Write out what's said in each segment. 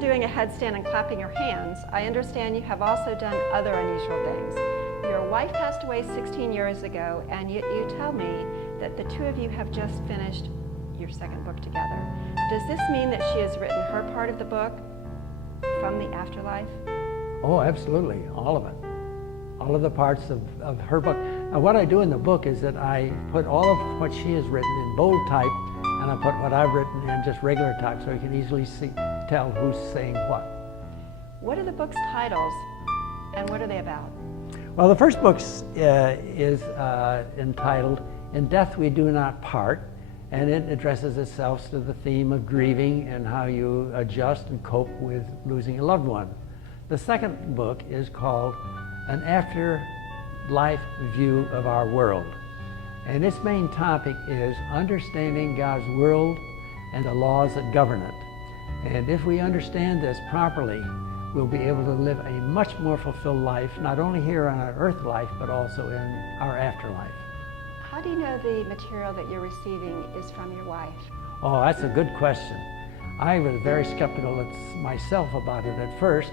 doing a headstand and clapping your hands, I understand you have also done other unusual things. Your wife passed away 16 years ago, and yet you tell me that the two of you have just finished your second book together. Does this mean that she has written her part of the book from the afterlife? Oh, absolutely, all of it. All of the parts of her book. Now, what I do in the book is that I put all of what she has written in bold type, and I put what I've written in just regular type, so you can easily tell who's saying what. What are the book's titles, and what are they about? Well, the first book is entitled "In Death We Do Not Part," and it addresses itself to the theme of grieving and how you adjust and cope with losing a loved one. The second book is called "An Afterlife View of Our World," and its main topic is understanding God's world and the laws that govern it. And if we understand this properly, we'll be able to live a much more fulfilled life, not only here on our earth life, but also in our afterlife. How do you know the material that you're receiving is from your wife? Oh, that's a good question. I was very skeptical myself about it at first,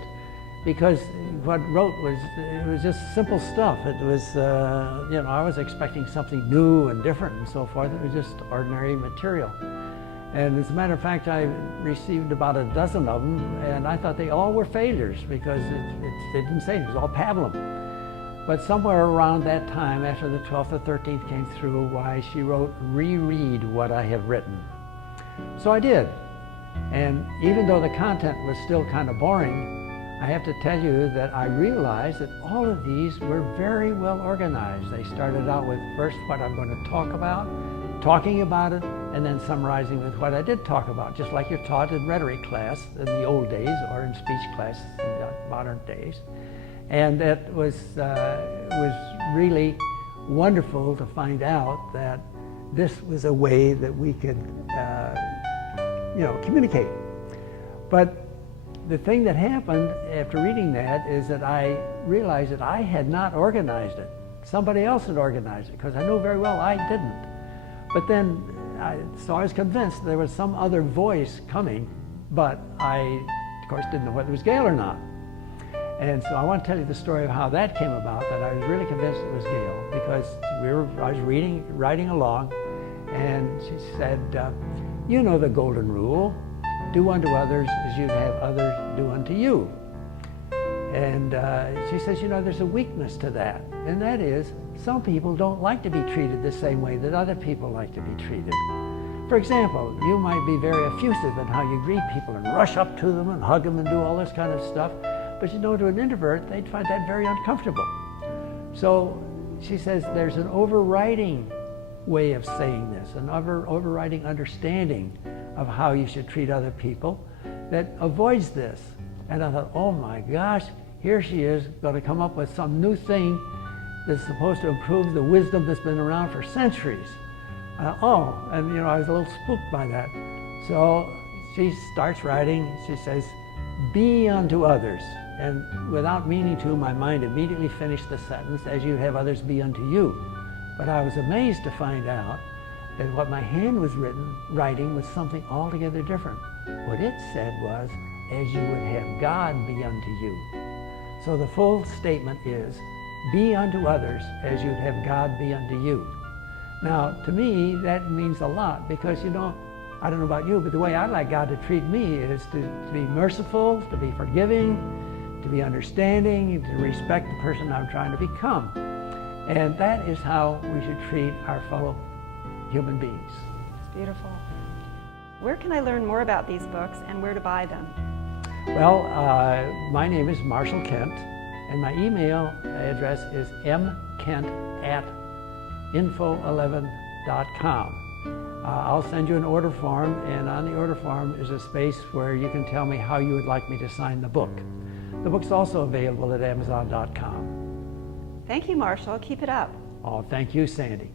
because what wrote was just simple stuff. It was, I was expecting something new and different and so forth. It was just ordinary material. And as a matter of fact, I received about a dozen of them, and I thought they all were failures because it didn't say, it was all pablum. But somewhere around that time, after the 12th or 13th came through, why she wrote, "Reread what I have written." So I did. And even though the content was still kind of boring, I have to tell you that I realized that all of these were very well organized. They started out with first what I'm going to talk about, talking about it, and then summarizing with what I did talk about, just like you're taught in rhetoric class in the old days or in speech class in the modern days. And it was really wonderful to find out that this was a way that we could communicate. But the thing that happened after reading that is that I realized that I had not organized it. Somebody else had organized it, because I know very well I didn't. But then, so I was convinced there was some other voice coming, but I, of course, didn't know whether it was Gail or not. And so I want to tell you the story of how that came about, that I was really convinced it was Gail, because I was writing along, and she said, "You know the golden rule, do unto others as you'd have others do unto you." And she says, there's a weakness to that, and that is some people don't like to be treated the same way that other people like to be treated. For example, you might be very effusive in how you greet people and rush up to them and hug them and do all this kind of stuff, but to an introvert, they'd find that very uncomfortable. So she says there's an overriding way of saying this, an overriding understanding of how you should treat other people that avoids this. And I thought, oh my gosh, here she is going to come up with some new thing that's supposed to improve the wisdom that's been around for centuries. I was a little spooked by that. So she starts writing, she says, "Be unto others." And without meaning to, my mind immediately finished the sentence, "as you have others be unto you." But I was amazed to find out that what my hand was writing was something altogether different. What it said was, "as you would have God be unto you." So the full statement is, "Be unto others as you'd have God be unto you." Now, to me, that means a lot, because, I don't know about you, but the way I like God to treat me is to be merciful, to be forgiving, to be understanding, to respect the person I'm trying to become. And that is how we should treat our fellow human beings. It's beautiful. Where can I learn more about these books and where to buy them? Well, my name is Marshall Kent, and my email address is mkent@info11.com. I'll send you an order form, and on the order form is a space where you can tell me how you would like me to sign the book. The book's also available at amazon.com. Thank you, Marshall. Keep it up. Oh, thank you, Sandy.